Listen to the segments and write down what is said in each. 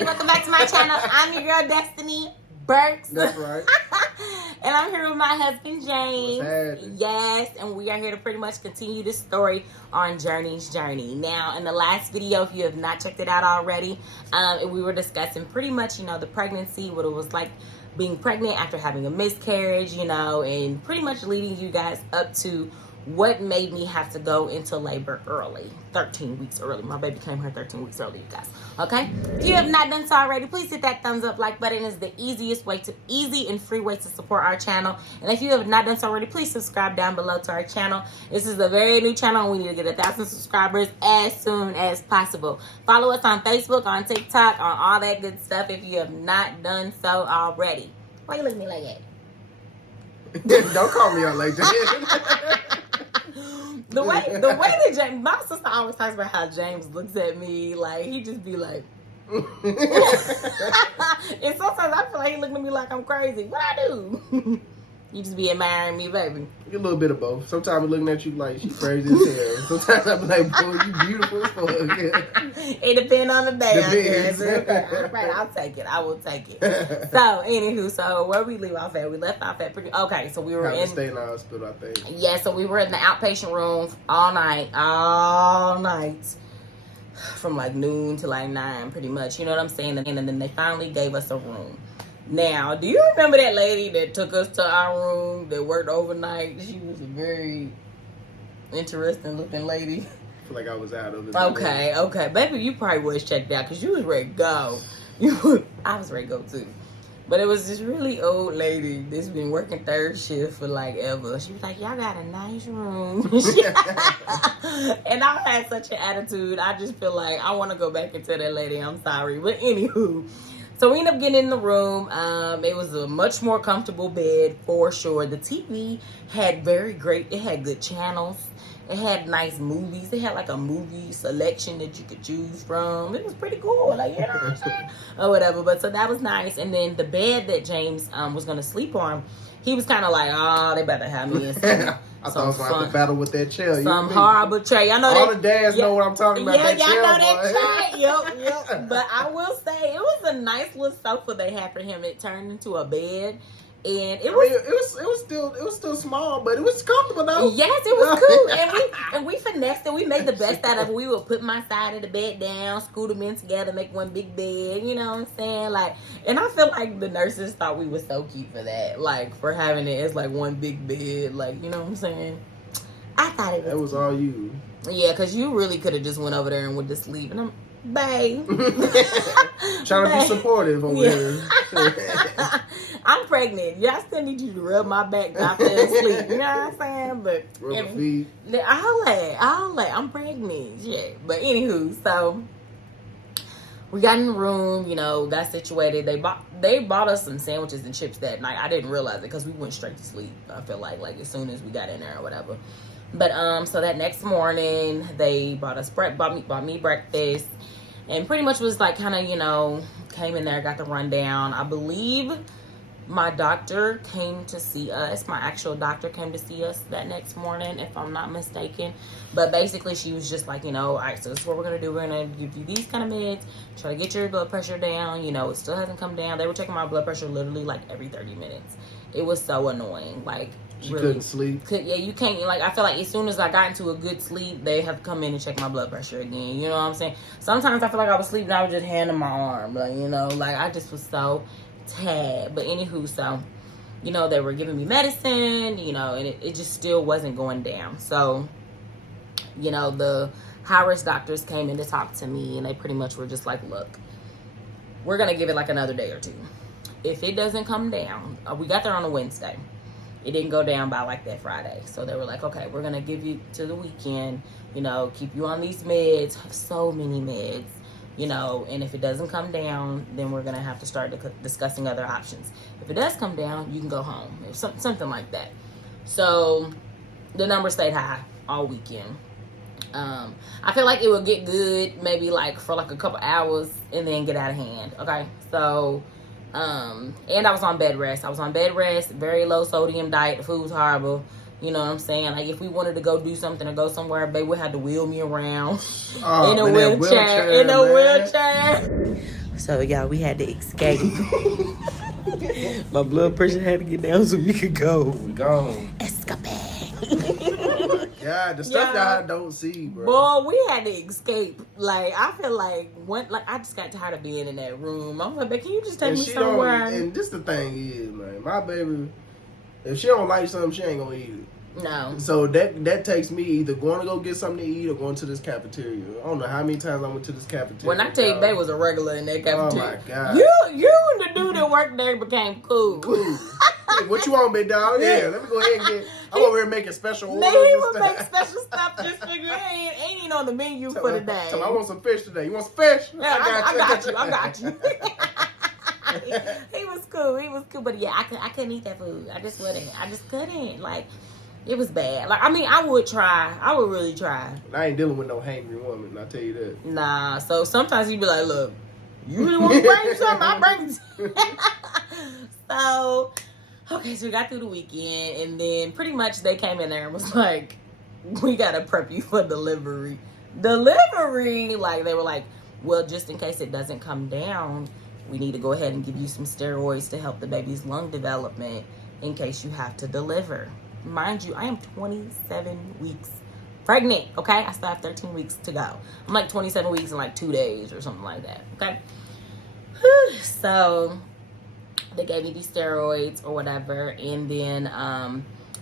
everybody. Welcome back to my channel. I'm your girl, Destiny Burks. That's right. And I'm here with my husband, James. What's happening? Yes, and we are here to pretty much continue this story on Journey's Journey. Now, in the last video, if you have not checked it out already, we were discussing pretty much, the pregnancy, what it was like being pregnant after having a miscarriage, and pretty much leading you guys up to what made me have to go into labor early, 13 weeks early. My baby came here 13 weeks early, you guys. Okay? If you have not done so already, please hit that thumbs up like button. It's the easy and free way to support our channel. And if you have not done so already, please subscribe down below to our channel. This is a very new channel and we need to get 1,000 subscribers as soon as possible. Follow us on Facebook, on TikTok, on all that good stuff if you have not done so already. Why you look at me like that? Don't call me out like that. The way that James, my sister always talks about how James looks at me, like he just be like, and sometimes I feel like he looking at me like I'm crazy. What I do? You just be admiring me, baby. A little bit of both. Sometimes I'm looking at you like she crazy as hell. Sometimes I'm like, boy, you beautiful as fuck. It depends on the day, I guess. Depends. All right, I'll take it. I will take it. So, anywho, where we leave off at? We left off at okay. So we were in stay in the hospital, I think. Yeah, so we were in the outpatient room all night, from like noon to like 9, pretty much. You know what I'm saying? And then they finally gave us a room. Now, do you remember that lady that took us to our room that worked overnight? She was a very interesting looking lady. I feel like I was out of it. Okay. Baby, you probably was checked out because you was ready to go. I was ready to go too. But it was this really old lady that's been working third shift for like ever. She was like, y'all got a nice room. And I had such an attitude. I just feel like I want to go back and tell that lady I'm sorry. But anywho. So we ended up getting in the room. It was a much more comfortable bed for sure. The TV had it had good channels. It had nice movies. It had like a movie selection that you could choose from. It was pretty cool, like, you know what I'm saying? Or whatever, but so that was nice. And then the bed that James was gonna sleep on, he was kind of like, oh, they better have me in some I thought I was going to have to battle with that chair. Some horrible chair. Y'all know all that. The dads know what I'm talking about. Yeah, that y'all chair, know that boy. chair. Yep. But I will say, it was a nice little sofa they had for him. It turned into a bed. And it was still small, but it was comfortable though. Yes, it was cool. And we finessed it. We made the best out of it. We would put my side of the bed down, scoot them in together, make one big bed. You know what I'm saying? Like, and I feel like the nurses thought we were so cute for that, like for having it as like one big bed. Like, you know what I'm saying? I thought it was. That was all you. Yeah, because you really could have just went over there and went to sleep. And I'm, babe. Trying to be supportive over here. I'm pregnant. Yeah, I still need you to rub my back after sleep. You know what I'm saying? But rub my feet. I'll let. I'm pregnant. Yeah. But anywho, so we got in the room, got situated. They bought us some sandwiches and chips that night. I didn't realize it because we went straight to sleep. I feel like as soon as we got in there or whatever. But so that next morning they bought me breakfast, and pretty much was like kind of came in there, got the rundown. I believe my doctor came to see us. My actual doctor came to see us that next morning, if I'm not mistaken. But basically she was just like, all right, so this is what we're gonna do. We're gonna give you these kind of meds, try to get your blood pressure down. It still hasn't come down. They were checking my blood pressure literally like every 30 minutes. It was so annoying. Like, you really couldn't sleep. You can't. Like, I feel like as soon as I got into a good sleep, they have to come in and check my blood pressure again. You know what I'm saying? Sometimes I feel like I was sleeping, I was just handing my arm, like I just was so tired. But anywho, so they were giving me medicine, and it just still wasn't going down. So the high risk doctors came in to talk to me, and they pretty much were just like, look, we're gonna give it like another day or two. If it doesn't come down, we got there on a Wednesday. It didn't go down by like that Friday. So they were like, okay, we're going to give you to the weekend, keep you on these meds, so many meds, and if it doesn't come down, then we're going to have to start discussing other options. If it does come down, you can go home, something like that. So the number stayed high all weekend. I feel like it would get good maybe like for like a couple hours and then get out of hand. Okay. So, and I was on bed rest. Very low sodium diet. The food was horrible. You know what I'm saying? Like, if we wanted to go do something or go somewhere, babe would have to wheel me around in a wheelchair. So, y'all, we had to escape. My blood pressure had to get down so we could go. We gone. Escape. God, the stuff y'all don't see, bro. Boy, we had to escape. Like, I feel like I just got tired of being in that room. I was like, "Babe, can you just take me somewhere?" And this the thing is, man, my baby, if she don't like something, she ain't gonna eat it. No. So that takes me either going to go get something to eat or going to this cafeteria. I don't know how many times I went to this cafeteria. When I tell you, babe was a regular in that cafeteria. Oh my God. You and the dude that worked there became cool. What you want, big dog? Yeah, let me go ahead and get. I'm over here making special orders. Man, he would make special stuff just figure ain't even on the menu for the day. I want some fish today. You want some fish? Yeah, I got you. He was cool, but yeah, I couldn't eat that food. I just couldn't. Like, it was bad. Like, I mean, I would really try. I ain't dealing with no hangry woman, I'll tell you that. Nah, so sometimes you be like, look, you really want to bring me something? I'll bring it to you. So, okay, so we got through the weekend, and then pretty much they came in there and was like, we got to prep you for delivery. Like, they were like, well, just in case it doesn't come down, we need to go ahead and give you some steroids to help the baby's lung development in case you have to deliver. Mind you, I am 27 weeks pregnant, okay? I still have 13 weeks to go. I'm like 27 weeks in like 2 days or something like that, okay? So they gave me these steroids or whatever, and then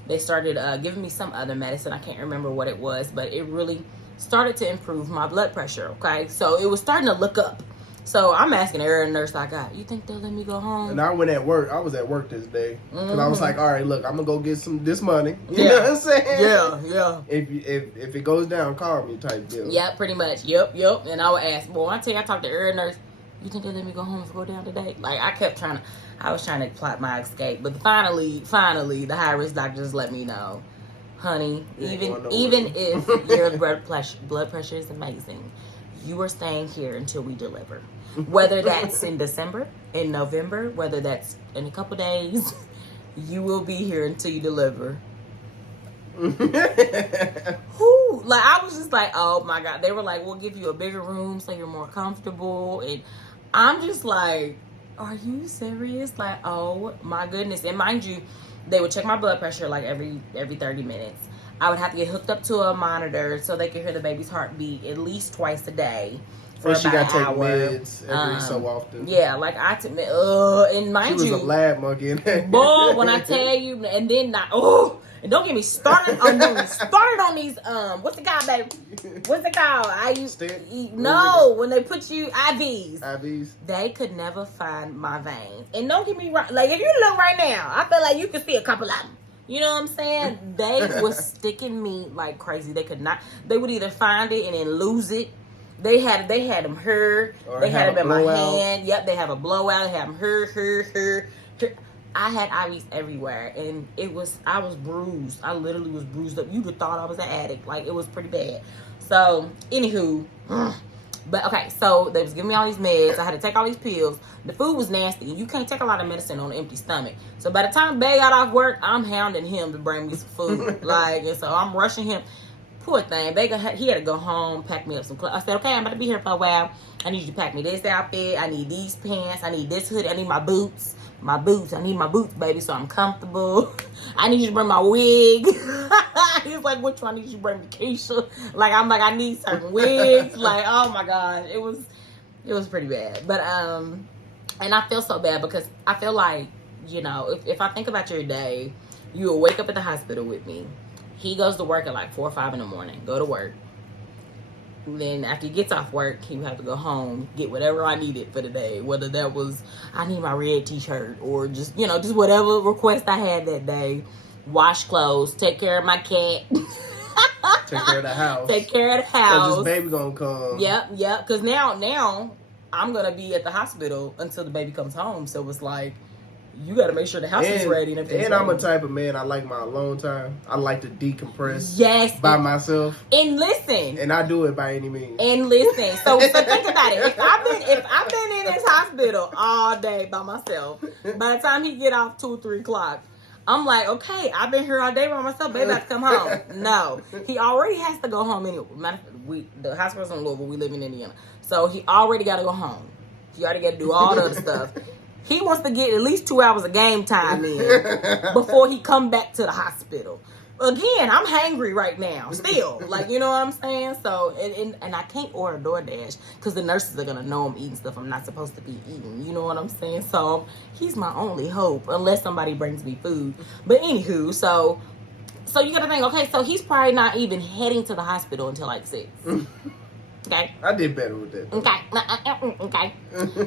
they started giving me some other medicine. I can't remember what it was, but it really started to improve my blood pressure, okay? So it was starting to look up. So I'm asking every nurse I got, you think they'll let me go home? And I was at work this day. Because I was like, all right, look, I'm going to go get this money. You Yeah. know what I'm saying? Yeah. If it goes down, call me type deal. Yeah, pretty much. Yep. And I would ask, boy, I tell you, I talked to every nurse, you think they'll let me go home if I go down today? Like, I was trying to plot my escape. But finally, the high-risk doctor just let me know, honey, even if your blood pressure is amazing, you are staying here until we deliver. Whether that's in December, in November, whether that's in a couple days, you will be here until you deliver. Like, I was just like, oh my God. They were like, we'll give you a bigger room so you're more comfortable. And I'm just like, are you serious? Like, oh my goodness. And mind you, they would check my blood pressure like every 30 minutes. I would have to get hooked up to a monitor so they could hear the baby's heartbeat at least twice a day. First, you got to take meds every so often. Yeah, like I took and mind you, she was a lab monkey in there. Boy, when I tell you, and then and don't get me started on these what's it called, baby? What's it called? When they put you IVs. They could never find my veins. And don't get me wrong, like if you look right now, I feel like you can see a couple of them. You know what I'm saying? They were sticking me like crazy. They could not. They would either find it and then lose it. They had them here. They had them in my hand. Yep, they have a blowout. They have them here. I had IVs everywhere, and I was bruised. I literally was bruised up. You'd have thought I was an addict. Like, it was pretty bad. So, anywho, but okay, so they was giving me all these meds. I had to take all these pills. The food was nasty. You can't take a lot of medicine on an empty stomach. So by the time Bay got off work, I'm hounding him to bring me some food. And so I'm rushing him. Poor thing. He had to go home, pack me up some clothes. I said, okay, I'm about to be here for a while. I need you to pack me this outfit. I need these pants. I need this hoodie. I need my boots. I need my boots, baby, so I'm comfortable. I need you to bring my wig. He's like, which one? I need you to bring me Keisha. Like, I'm like, I need certain wigs. Like, oh my gosh. It was pretty bad. But, and I feel so bad because I feel like, if I think about your day, you will wake up at the hospital with me. He goes to work at like 4 or 5 in the morning. Go to work. Then after he gets off work, he would have to go home, get whatever I needed for the day. Whether that was, I need my red t-shirt or just whatever request I had that day. Wash clothes, take care of my cat. Take care of the house. Take care of the house. Cause this baby gonna come. Yep. Cause now I'm gonna be at the hospital until the baby comes home. So it's like, you got to make sure the house is ready. And I'm a type of man, I like my alone time. I like to decompress by myself. And listen. And I do it by any means. And listen. So think about it. If I've been in this hospital all day by myself, by the time he get off 2 or 3 o'clock, I'm like, okay, I've been here all day by myself. Baby, I have to come home. No. He already has to go home anyway. The hospital's in Louisville. We live in Indiana. So he already got to go home. You already got to do all the other stuff. He wants to get at least 2 hours of game time in before he come back to the hospital. Again, I'm hangry right now, still. Like, you know what I'm saying? So, and I can't order DoorDash because the nurses are going to know I'm eating stuff I'm not supposed to be eating. You know what I'm saying? So, he's my only hope, unless somebody brings me food. But anywho, so you got to think, okay, so he's probably not even heading to the hospital until like 6. Okay? I did better with that. Okay.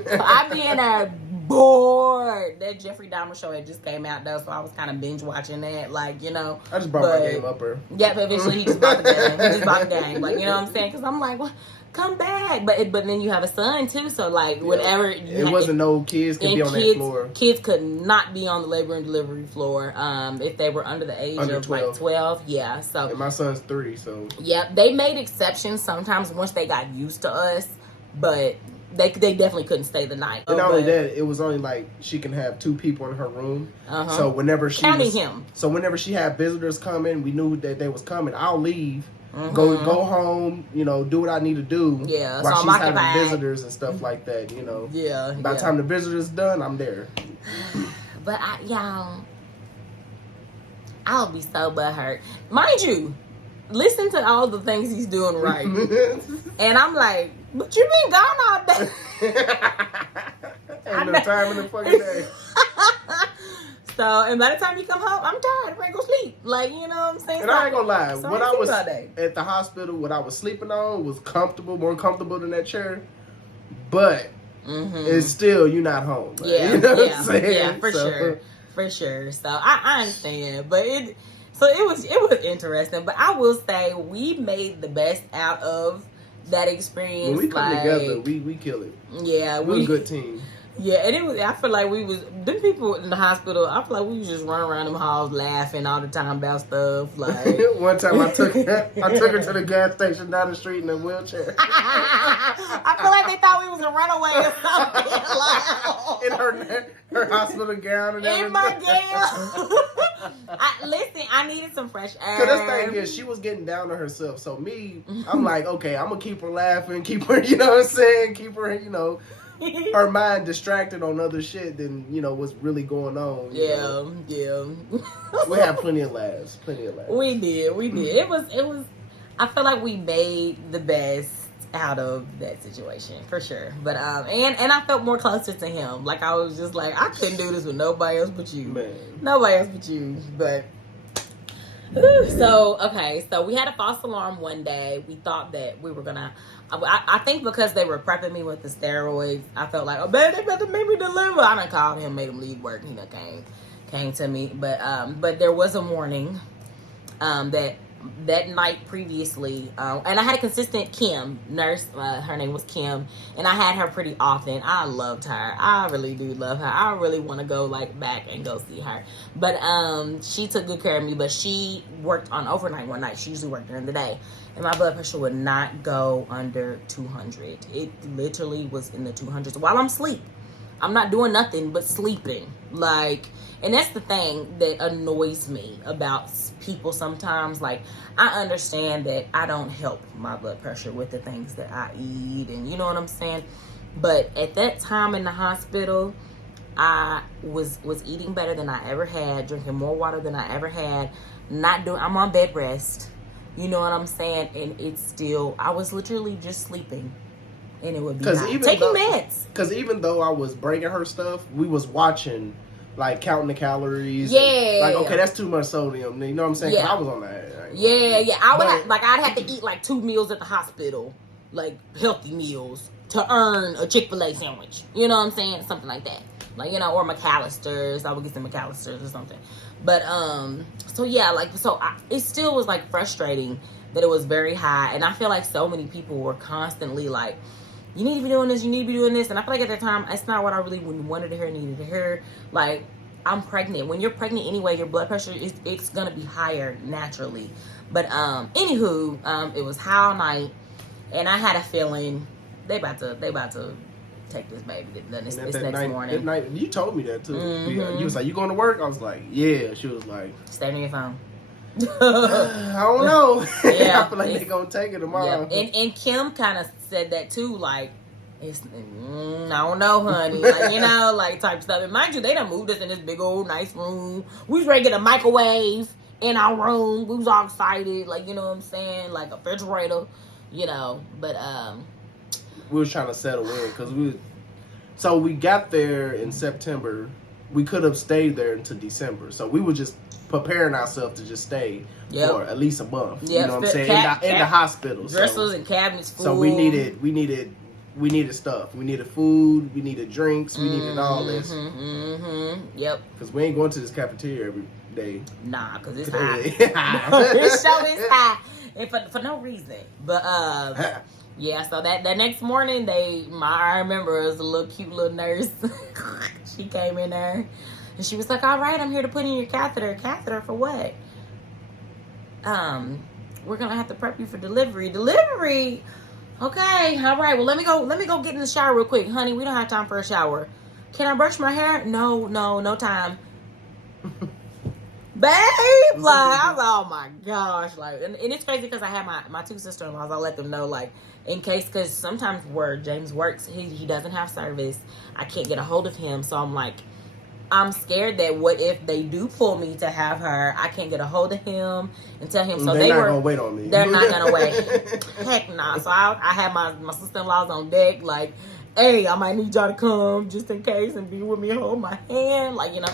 So I be in there bored. That Jeffrey Dahmer show had just came out though, so I was kind of binge watching that. Like, you know. I just brought my game up her. Yeah, but eventually he just bought the game. He just bought the game. Like, you know what I'm saying? Because I'm like, well, come back. But then you have a son too, so like whatever. It wasn't no kids could be on that floor. Kids could not be on the labor and delivery floor if they were under the age of 12. Like 12. Yeah, so. And my son's 3, so. Yeah, they made exceptions sometimes once they got used to us, but they definitely couldn't stay the night. And not only that, it was only like she can have 2 people in her room. So whenever she So whenever she had visitors coming, we knew that they was coming. I'll leave. Go home, you know, do what I need to do. Yeah, while so she's having visitors and stuff like that, you know. Yeah. By the time the visitor's done, I'm there. But y'all, I'll be so butthurt. Mind you, listen to all the things he's doing right. And I'm like, but you been gone all day. Ain't no time in the fucking day. So, and by the time you come home, I'm tired. I'm ready to go sleep. Like, you know what I'm saying? And I ain't gonna lie. So when I was at the hospital, what I was sleeping on was comfortable, more comfortable than that chair. But it's still, you're not home. Like, Yeah, you know what I'm saying? Yeah, for sure. For sure. So, I understand. But it was interesting. But I will say, we made the best out of that experience. When we come together, we kill it. Yeah, we're a good team. Yeah, and it was. I feel like we was them people in the hospital. I feel like we was just running around them halls laughing all the time about stuff. Like one time, I took her to the gas station down the street in a wheelchair. I feel like they thought we was a runaway or something. Like, in her hospital gown and everything. In my gown. Listen, I needed some fresh air. Cause this thing is, she was getting down to herself. So me, I'm like, okay, I'm gonna keep her laughing, keep her, you know what I'm saying, keep her, you know. Her mind distracted on other shit than, you know, what's really going on. Yeah. We had plenty of laughs. We did. It was, I feel like we made the best out of that situation, for sure. But, and I felt more closer to him. Like, I was just like, I couldn't do this with nobody else but you. Man. Nobody else but you. But, so we had a false alarm one day. We thought that we were gonna, I think because they were prepping me with the steroids, I felt like, oh man, they better make me deliver. I done called him, made him leave work. He done came to me, but there was a warning that night previously, and I had a consistent Kim nurse. Her name was Kim, and I had her pretty often. I loved her. I really do love her. I really want to go like back and go see her. But she took good care of me. But she worked on overnight one night. She usually worked during the day, and my blood pressure would not go under 200. It literally was in the 200s while I'm asleep. I'm not doing nothing but sleeping. Like, and that's the thing that annoys me about people sometimes. Like, I understand that I don't help my blood pressure with the things that I eat, and you know what I'm saying? But at that time in the hospital, I was eating better than I ever had, drinking more water than I ever had, I'm on bed rest. You know what I'm saying? And it's still, I was literally just sleeping. And it would be taking meds. Because even though I was bringing her stuff, we was watching, like, counting the calories. Yeah. Like, okay, that's too much sodium. You know what I'm saying? Yeah. I was on that. Yeah. I'd have to eat, like, 2 meals at the hospital. Like, healthy meals. To earn a Chick-fil-A sandwich. You know what I'm saying? Something like that. Like, you know, or McAllister's. I would get some McAllister's or something. But, it still was, like, frustrating that it was very high. And I feel like so many people were constantly, like, you need to be doing this, you need to be doing this. And I feel like at that time, it's not what I really wanted to hear, needed to hear. Like, I'm pregnant. When you're pregnant anyway, your blood pressure, it's going to be higher naturally. But, anywho, it was high all night. And I had a feeling they about to take this baby this next morning. That night, you told me that too. Mm-hmm. You was like, you going to work? I was like, yeah. She was like, stay on your phone. I don't know. Yeah, I feel like they're gonna take it tomorrow. Yeah. And Kim kind of said that too. Like, It's, I don't know, honey. Like, you know, like type stuff. And mind you, they done moved us in this big old nice room. We was ready to get a microwave in our room. We was all excited. Like, you know what I'm saying? Like a refrigerator, you know. But, we was trying to settle in because so we got there in September. We could have stayed there until December. So we were just preparing ourselves to just stay for at least a month. You know what I'm saying? In the hospital. Dressers and cabinets full. So we needed stuff. We needed food. We needed drinks. We needed all this. Yep. Because we ain't going to this cafeteria every day. Nah, because it's hot. This show is hot. And for no reason. But, yeah, so that next morning, I remember it was a little cute little nurse. She came in there. And she was like, all right, I'm here to put in your catheter. Catheter for what? We're going to have to prep you for delivery. Delivery? Okay, all right. Well, let me go get in the shower real quick. Honey, we don't have time for a shower. Can I brush my hair? No time. Babe, like, I was, oh my gosh. Like, and it's crazy because I had my two sister-in-laws. I let them know, like, in case, because sometimes where James works, he doesn't have service. I can't get a hold of him. So I'm like, I'm scared that what if they do pull me to have her, I can't get a hold of him and tell him. So they're not gonna wait on me. They're not gonna wait. Heck nah. So I had my sister-in-laws on deck, like, hey, I might need y'all to come just in case and be with me and hold my hand, like, you know,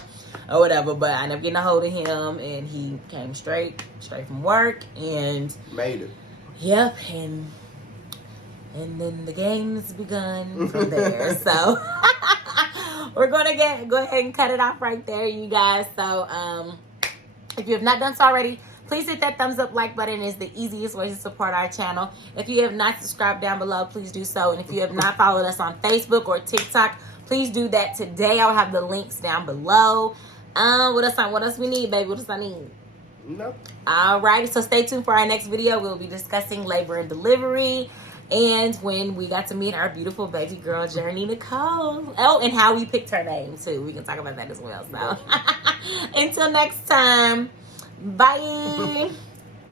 or whatever. But I ended up getting a hold of him, and he came straight from work and made it. Yep, and then the game's begun from there. So we're gonna go ahead and cut it off right there, you guys. So if you have not done so already, please hit that thumbs up like button. It's the easiest way to support our channel. If you have not subscribed down below, please do so. And if you have not followed us on Facebook or TikTok, please do that today. I'll have the links down below. What else we need, baby? What else I need? No. Alrighty, so stay tuned for our next video. We'll be discussing labor and delivery, and when we got to meet our beautiful baby girl, Journey Nicole. Oh, and how we picked her name too. We can talk about that as well. So until next time, bye.